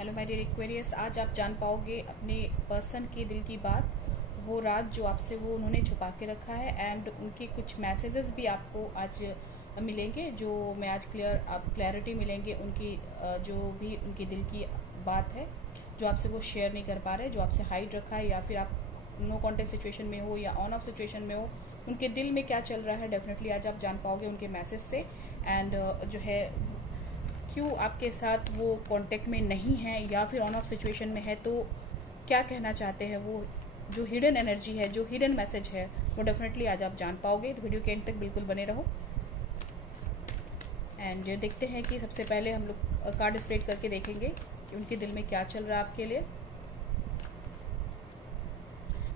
Hello my dear Aquarius, आज आप जान पाओगे अपने पर्सन के दिल की बात। वो राज जो आपसे वो उन्होंने छुपा के रखा है एंड उनके कुछ मैसेजेस भी आपको आज मिलेंगे, जो मैं आज क्लैरिटी मिलेंगे उनकी जो भी उनके दिल की बात है, जो आपसे वो शेयर नहीं कर पा रहे, जो आपसे हाइड रखा है, या फिर आप नो कॉन्टेक्ट सिचुएशन में हो या ऑन ऑफ सिचुएशन में हो, उनके दिल में क्या चल रहा है। डेफिनेटली आज आप जान पाओगे उनके मैसेज से। एंड जो है क्यों आपके साथ वो कांटेक्ट में नहीं है या फिर ऑन ऑफ सिचुएशन में है, तो क्या कहना चाहते हैं वो, जो हिडन एनर्जी है, जो हिडन मैसेज है, वो डेफिनेटली आज आप जान पाओगे। तो वीडियो के एंड तक बिल्कुल बने रहो। एंड ये देखते हैं कि सबसे पहले हम लोग कार्ड स्प्रेड करके देखेंगे कि उनके दिल में क्या चल रहा है आपके लिए।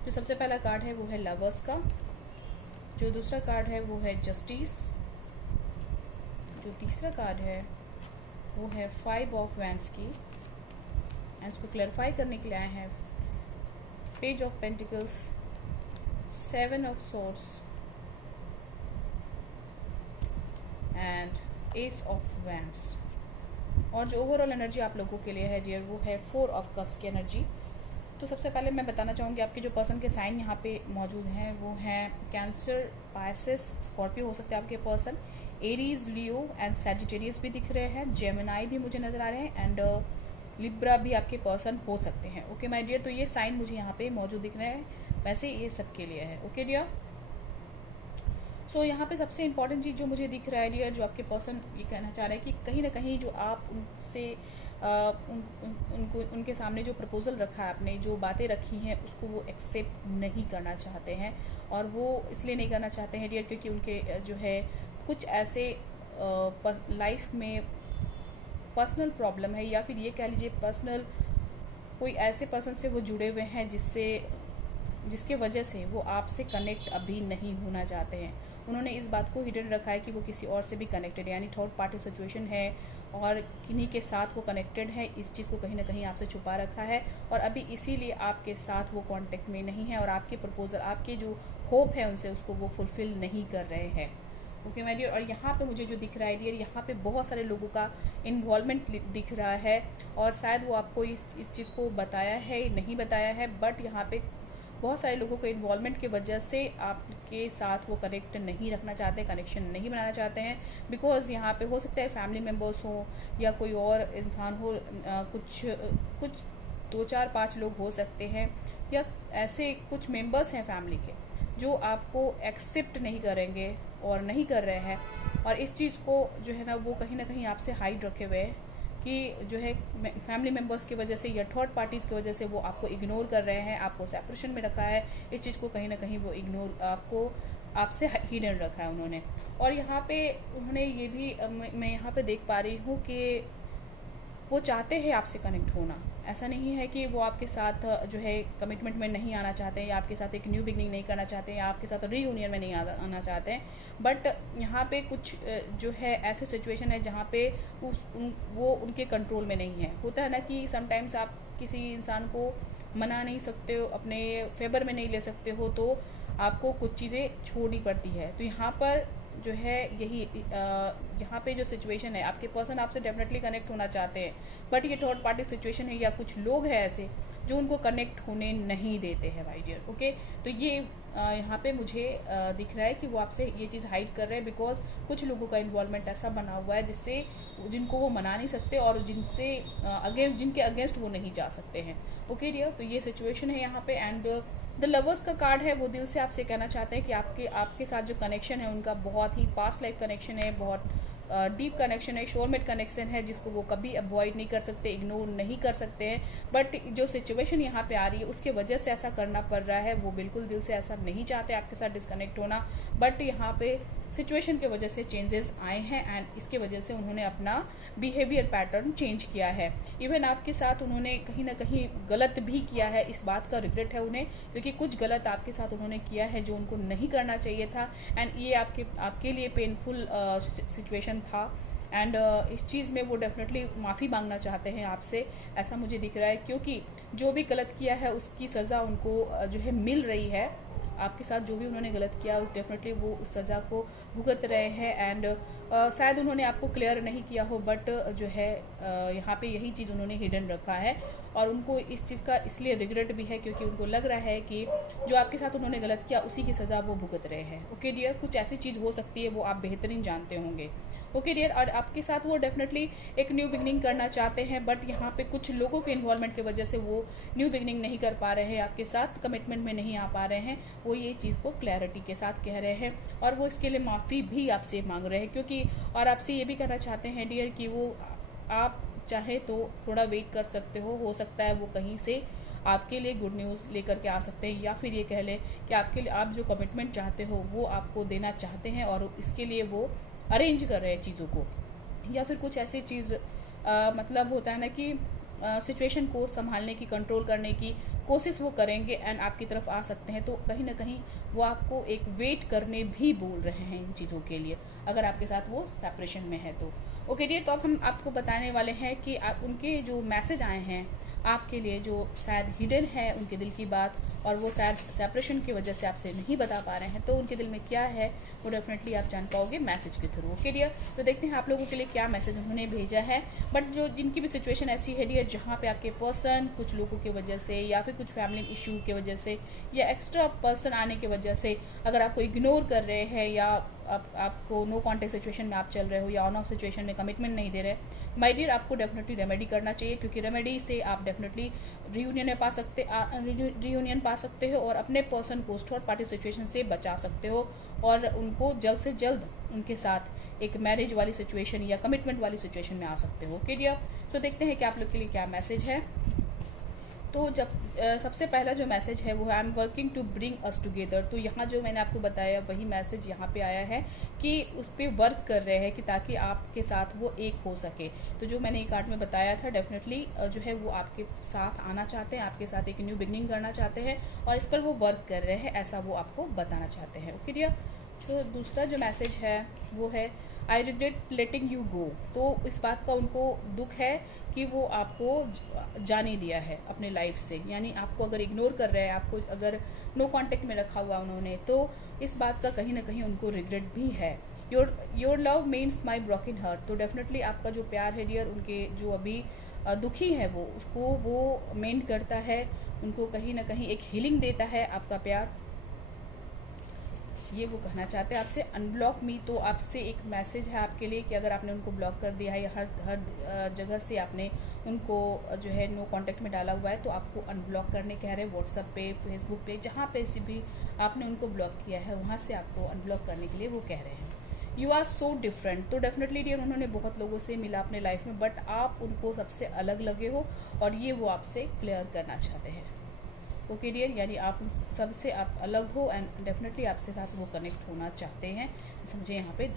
जो सबसे पहला कार्ड है वो है लवर्स का, जो दूसरा कार्ड है वो है जस्टिस, जो तीसरा कार्ड है वो है 5 ऑफ वैंड्स की। एंड इसको क्लैरिफाई करने के लिए आए हैं page of pentacles, 7 of swords and S of wands. और जो ओवरऑल एनर्जी आप लोगों के लिए है डियर, वो है 4 ऑफ कप्स की एनर्जी। तो सबसे पहले मैं बताना चाहूँगी आपके जो पर्सन के साइन यहाँ पे मौजूद हैं वो हैं कैंसर, पाइसेस, स्कॉर्पियो हो सकते हैं आपके person, Aries, Leo and Sagittarius भी दिख रहे हैं, जेमिनाई भी मुझे नजर आ रहे हैं, एंड लिब्रा भी आपके पर्सन हो सकते हैं। ओके माय डियर, तो ये साइन मुझे यहाँ पे मौजूद दिख रहे हैं। वैसे ये सबके लिए है। ओके डियर, सो यहाँ पे सबसे इंपॉर्टेंट चीज़ जो मुझे दिख रहा है डियर, जो आपके पर्सन ये कहना चाह रहे हैं कि कहीं ना कहीं जो आप उनसे उनको उनके सामने जो प्रपोजल रखा है आपने, जो बातें रखी हैं, उसको वो एक्सेप्ट नहीं करना चाहते हैं। और वो इसलिए नहीं करना चाहते हैं डियर क्योंकि उनके जो है कुछ ऐसे लाइफ में पर्सनल प्रॉब्लम है, या फिर ये कह लीजिए पर्सनल कोई ऐसे पर्सन से वो जुड़े हुए हैं जिसके वजह से वो आपसे कनेक्ट अभी नहीं होना चाहते हैं। उन्होंने इस बात को हिडन रखा है कि वो किसी और से भी कनेक्टेड है, यानी थर्ड पार्टी सिचुएशन है और किन्हीं के साथ वो कनेक्टेड है। इस चीज़ को कहीं ना कहीं आपसे छुपा रखा है और अभी इसीलिए आपके साथ वो कांटेक्ट में नहीं है और आपके प्रपोजल, आपके जो होप है उनसे, उसको वो फुलफिल नहीं कर रहे हैं। ओके माय डियर, और यहाँ पे मुझे जो दिख रहा है डियर, यहाँ पे बहुत सारे लोगों का इन्वॉल्वमेंट दिख रहा है और शायद वो आपको इस चीज़ को बताया है, नहीं बताया है, बट यहाँ पे बहुत सारे लोगों के इन्वॉल्वमेंट की वजह से आपके साथ वो कनेक्ट नहीं रखना चाहते, कनेक्शन नहीं बनाना चाहते हैं। बिकॉज यहाँ पे हो सकता है फैमिली मेम्बर्स हो या कोई और इंसान हो, कुछ 2-4-5 लोग हो सकते हैं, या ऐसे कुछ मेंबर्स हैं फैमिली के जो आपको एक्सेप्ट नहीं करेंगे और नहीं कर रहे हैं। और इस चीज़ को जो है ना वो कहीं ना कहीं आपसे हाइड रखे हुए हैं कि जो है फैमिली मेम्बर्स की वजह से या थर्ड पार्टीज़ की वजह से वो आपको इग्नोर कर रहे हैं, आपको सेपरेशन में रखा है। इस चीज़ को कहीं ना कहीं वो इग्नोर आपसे हिडन रखा है उन्होंने। और यहाँ पे उन्होंने ये भी मैं यहाँ पे देख पा रही हूँ कि वो चाहते हैं आपसे कनेक्ट होना। ऐसा नहीं है कि वो आपके साथ जो है कमिटमेंट में नहीं आना चाहते हैं, या आपके साथ एक न्यू बिगनिंग नहीं करना चाहते हैं, या आपके साथ रीयूनियन में नहीं आना चाहते हैं। बट यहाँ पे कुछ जो है ऐसे सिचुएशन है जहाँ पे वो उनके कंट्रोल में नहीं है। होता है ना कि समटाइम्स आप किसी इंसान को मना नहीं सकते हो, अपने फेवर में नहीं ले सकते हो, तो आपको कुछ चीज़ें छोड़नी पड़ती है। तो यहाँ पर जो है यही यहाँ पे जो सिचुएशन है, आपके पर्सन आपसे डेफिनेटली कनेक्ट होना चाहते हैं, बट ये थर्ड पार्टी सिचुएशन है या कुछ लोग हैं ऐसे जो उनको कनेक्ट होने नहीं देते हैं माय डियर। ओके, तो ये यहाँ पे मुझे दिख रहा है कि वो आपसे ये चीज़ हाइड कर रहे हैं बिकॉज कुछ लोगों का इन्वॉल्वमेंट ऐसा बना हुआ है जिनको वो मना नहीं सकते और जिनके अगेंस्ट वो नहीं जा सकते हैं। ओके डियर, तो ये सिचुएशन है यहाँ पे। एंड द लवर्स का कार्ड है, वो दिल से आपसे कहना चाहते हैं कि आपके साथ जो कनेक्शन है उनका बहुत ही पास्ट लाइफ कनेक्शन है, बहुत डीप कनेक्शन है, शोलमेट कनेक्शन है, जिसको वो कभी अवॉइड नहीं कर सकते, इग्नोर नहीं कर सकते हैं। बट जो सिचुएशन यहाँ पे आ रही है उसके वजह से ऐसा करना पड़ रहा है। वो बिल्कुल दिल से ऐसा नहीं चाहते आपके साथ डिस्कनेक्ट होना, बट यहाँ पे सिचुएशन की वजह से चेंजेस आए हैं एंड इसके वजह से उन्होंने अपना बिहेवियर पैटर्न चेंज किया है। इवन आपके साथ उन्होंने कहीं ना कहीं गलत भी किया है, इस बात का रिग्रेट है उन्हें, क्योंकि कुछ गलत आपके साथ उन्होंने किया है जो उनको नहीं करना चाहिए था। एंड ये आपके लिए पेनफुल सिचुएशन था। एंड इस चीज़ में वो डेफिनेटली माफ़ी मांगना चाहते हैं आपसे, ऐसा मुझे दिख रहा है, क्योंकि जो भी गलत किया है उसकी सज़ा उनको जो है मिल रही है। आपके साथ जो भी उन्होंने गलत किया डेफिनेटली वो उस सज़ा को भुगत रहे हैं। एंड शायद उन्होंने आपको क्लियर नहीं किया हो, बट जो है यहाँ पे यही चीज़ उन्होंने हिडन रखा है और उनको इस चीज़ का इसलिए रिग्रेट भी है क्योंकि उनको लग रहा है कि जो आपके साथ उन्होंने गलत किया उसी की सज़ा वो भुगत रहे हैं। ओके डियर, कुछ ऐसी चीज़ हो सकती है, वो आप बेहतरीन जानते होंगे। ओके डियर, और आपके साथ वो डेफिनेटली एक न्यू बिगनिंग करना चाहते हैं, बट यहाँ पे कुछ लोगों के इन्वॉल्वमेंट की वजह से वो न्यू बिगनिंग नहीं कर पा रहे हैं, आपके साथ कमिटमेंट में नहीं आ पा रहे हैं। वो ये चीज़ को क्लैरिटी के साथ कह रहे हैं और वो इसके लिए माफ़ी भी आपसे मांग रहे हैं, क्योंकि और आपसे ये भी कहना चाहते हैं डियर कि वो आप चाहे तो थोड़ा वेट कर सकते हो सकता है वो कहीं से आपके लिए गुड न्यूज़ लेकर के आ सकते हैं, या फिर ये कह लें कि आपके लिए आप जो कमिटमेंट चाहते हो वो आपको देना चाहते हैं और इसके लिए वो अरेंज कर रहे हैं चीज़ों को, या फिर कुछ ऐसी चीज़ मतलब होता है ना कि सिचुएशन को संभालने की, कंट्रोल करने की कोशिश वो करेंगे एंड आपकी तरफ आ सकते हैं। तो कहीं ना कहीं वो आपको एक वेट करने भी बोल रहे हैं इन चीज़ों के लिए, अगर आपके साथ वो सेपरेशन में है तो। ओके डियर, तो अब हम आपको बताने वाले हैं कि आप उनके जो मैसेज आए हैं आपके लिए, जो शायद हिडन है उनके दिल की बात और वो शायद सेपरेशन की वजह से आपसे नहीं बता पा रहे हैं, तो उनके दिल में क्या है वो डेफिनेटली आप जान पाओगे मैसेज के थ्रू। ओके डियर, तो देखते हैं आप लोगों के लिए क्या मैसेज उन्होंने भेजा है। बट जो जिनकी भी सिचुएशन ऐसी है डियर जहाँ पे आपके पर्सन कुछ लोगों की वजह से या फिर कुछ फैमिली इशू की वजह से या एक्स्ट्रा पर्सन आने की वजह से अगर आपको इग्नोर कर रहे हैं या आपको नो कॉन्टेक्ट सिचुएशन में आप चल रहे हो या ऑन ऑफ सिचुएशन में कमिटमेंट नहीं दे रहे, माय डियर आपको डेफिनेटली रेमेडी करना चाहिए, क्योंकि रेमेडी से आप डेफिनेटली रियूनियन पा सकते हो और अपने पर्सन को थर्ड पार्टी सिचुएशन से बचा सकते हो और उनको जल्द से जल्द उनके साथ एक मैरिज वाली सिचुएशन या कमिटमेंट वाली सिचुएशन में आ सकते हो। ओके डियर, तो देखते हैं कि आप लोग के लिए क्या मैसेज है। तो जब सबसे पहला जो मैसेज है वो है I am working to bring us together. तो यहाँ जो मैंने आपको बताया वही मैसेज यहाँ पे आया है कि उस पर वर्क कर रहे हैं कि ताकि आपके साथ वो एक हो सके। तो जो मैंने एक कार्ड में बताया था डेफिनेटली जो है वो आपके साथ आना चाहते हैं, आपके साथ एक न्यू बिगनिंग करना चाहते हैं और इस पर वो वर्क कर रहे हैं, ऐसा वो आपको बताना चाहते हैं। ओके डियर, जो दूसरा जो मैसेज है वो है I regret letting you go. तो इस बात का उनको दुख है कि वो आपको जाने दिया है अपने लाइफ से, यानी आपको अगर इग्नोर कर रहे हैं, आपको अगर नो कांटेक्ट में रखा हुआ उन्होंने, तो इस बात का कहीं ना कहीं उनको रिग्रेट भी है। Your love means my broken heart. तो डेफिनेटली आपका जो प्यार है डियर, उनके जो अभी दुखी है वो उसको वो मेंट करता है, उनको कहीं ना कहीं एक हीलिंग देता है आपका प्यार, ये वो कहना चाहते हैं आपसे। अनब्लॉक मी, तो आपसे एक मैसेज है आपके लिए कि अगर आपने उनको ब्लॉक कर दिया है या हर जगह से आपने उनको जो है नो कांटेक्ट में डाला हुआ है, तो आपको अनब्लॉक करने कह रहे हैं। व्हाट्सएप पे, फेसबुक पे, जहाँ पे से भी आपने उनको ब्लॉक किया है वहाँ से आपको अनब्लॉक करने के लिए वो कह रहे हैं। You are so different. तो डेफिनेटली डियर उन्होंने बहुत लोगों से मिला अपने लाइफ में, बट आप उनको सबसे अलग लगे हो और ये वो आपसे क्लियर करना चाहते हैं। ओके डियर, यानी आप सबसे आप अलग हो एंड डेफिनेटली आपसे साथ वो कनेक्ट होना चाहते हैं, जैसे मुझे यहाँ पे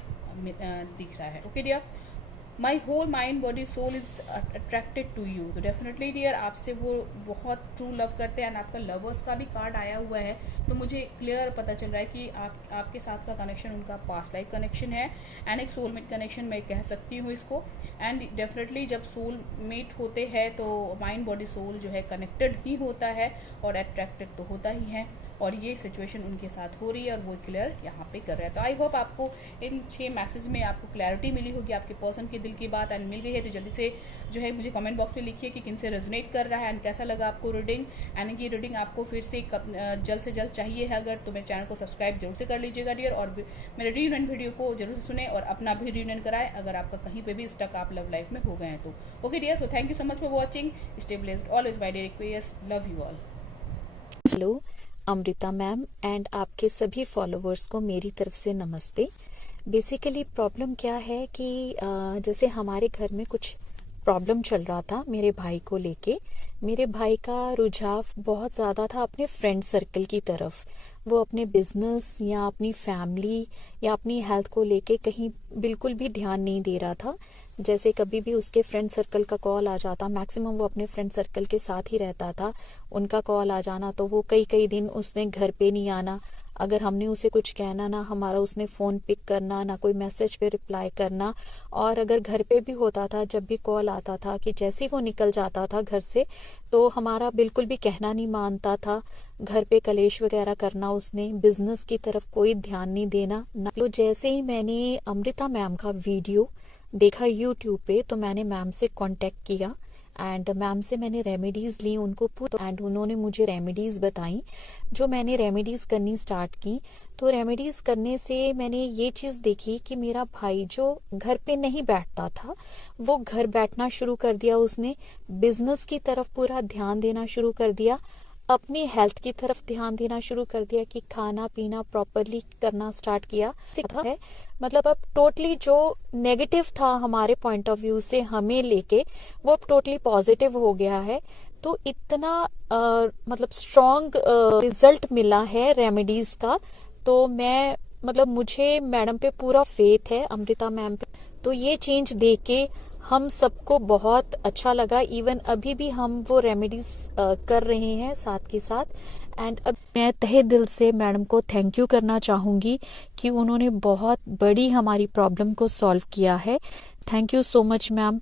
दिख रहा है। Okay dear, my whole mind body soul is attracted to you. तो डेफिनेटली डियर आपसे वो बहुत ट्रू लव करते हैं एंड आपका लवर्स का भी कार्ड आया हुआ है, तो मुझे क्लियर पता चल रहा है कि आपके साथ का कनेक्शन उनका पास्ट लाइफ कनेक्शन है एंड एक सोलमेट कनेक्शन मैं कह सकती हूँ इसको। एंड डेफिनेटली जब सोलमेट होते हैं तो माइंड बॉडी सोल जो है कनेक्टेड ही होता है और अट्रैक्टेड तो होता ही है, और ये सिचुएशन उनके साथ हो रही है और वो क्लियर यहाँ पे कर रहा है। तो आई होप आपको इन 6 मैसेज में आपको क्लैरिटी मिली होगी, आपके पर्सन के दिल की बात एंड मिल गई है। तो जल्दी से जो है मुझे कमेंट बॉक्स में लिखिए कि किन से रेजोनेट कर रहा है एंड कैसा लगा आपको रीडिंग। एंड ये रीडिंग आपको फिर से जल्द से जल्द चाहिए है अगर, तो मेरे चैनल को सब्सक्राइब जरूर से कर लीजिएगा डियर, और मेरे रीयूनियन वीडियो को जरूर से सुने और अपना भी रीयूनियन कराए अगर आपका कहीं पे भी स्टक आप लव लाइफ में हो गए हैं तो। Okay dear, so thank you so much for watching, stay blessed always bye dear request, love you all. Hello Amrita ma'am and आपके सभी फॉलोवर्स को मेरी तरफ से नमस्ते। बेसिकली प्रॉब्लम क्या है कि जैसे हमारे घर में कुछ प्रॉब्लम चल रहा था मेरे भाई को लेके। मेरे भाई का रुझाव बहुत ज्यादा था अपने फ्रेंड सर्कल की तरफ। वो अपने बिजनेस या अपनी फैमिली या अपनी हेल्थ को लेके कहीं बिल्कुल भी ध्यान नहीं दे रहा था। जैसे कभी भी उसके फ्रेंड सर्कल का कॉल आ जाता, मैक्सिमम वो अपने फ्रेंड सर्कल के साथ ही रहता था, उनका कॉल आ जाना तो वो कई दिन उसने घर पे नहीं आना, अगर हमने उसे कुछ कहना, ना हमारा उसने फ़ोन पिक करना, ना कोई मैसेज पे रिप्लाई करना। और अगर घर पे भी होता था, जब भी कॉल आता था कि जैसे ही वो निकल जाता था घर से, तो हमारा बिल्कुल भी कहना नहीं मानता था। घर पे कलेश वगैरह करना उसने, बिजनेस की तरफ कोई ध्यान नहीं देना ना। तो जैसे ही मैंने अमृता मैम का वीडियो देखा यूट्यूब पे, तो मैंने मैम से कांटेक्ट किया एंड मैम से मैंने रेमेडीज ली उनको एंड उन्होंने मुझे रेमेडीज बताई। जो मैंने रेमेडीज करनी स्टार्ट की, तो रेमेडीज करने से मैंने ये चीज देखी कि मेरा भाई जो घर पे नहीं बैठता था, वो घर बैठना शुरू कर दिया उसने, बिजनेस की तरफ पूरा ध्यान देना शुरू कर दिया, अपनी हेल्थ की तरफ ध्यान देना शुरू कर दिया कि खाना पीना प्रॉपरली करना स्टार्ट किया है। मतलब अब टोटली जो नेगेटिव था हमारे पॉइंट ऑफ व्यू से हमें लेके, वो अब टोटली पॉजिटिव हो गया है। तो इतना मतलब स्ट्रॉन्ग रिजल्ट मिला है रेमेडीज का। तो मैं मतलब मुझे मैडम पे पूरा फेथ है, अमृता मैम पे। तो ये चेंज देख के हम सबको बहुत अच्छा लगा। इवन अभी भी हम वो रेमेडीज कर रहे हैं साथ के साथ। एंड अब मैं तहे दिल से मैडम को थैंक यू करना चाहूंगी कि उन्होंने बहुत बड़ी हमारी प्रॉब्लम को सॉल्व किया है। Thank you so much ma'am.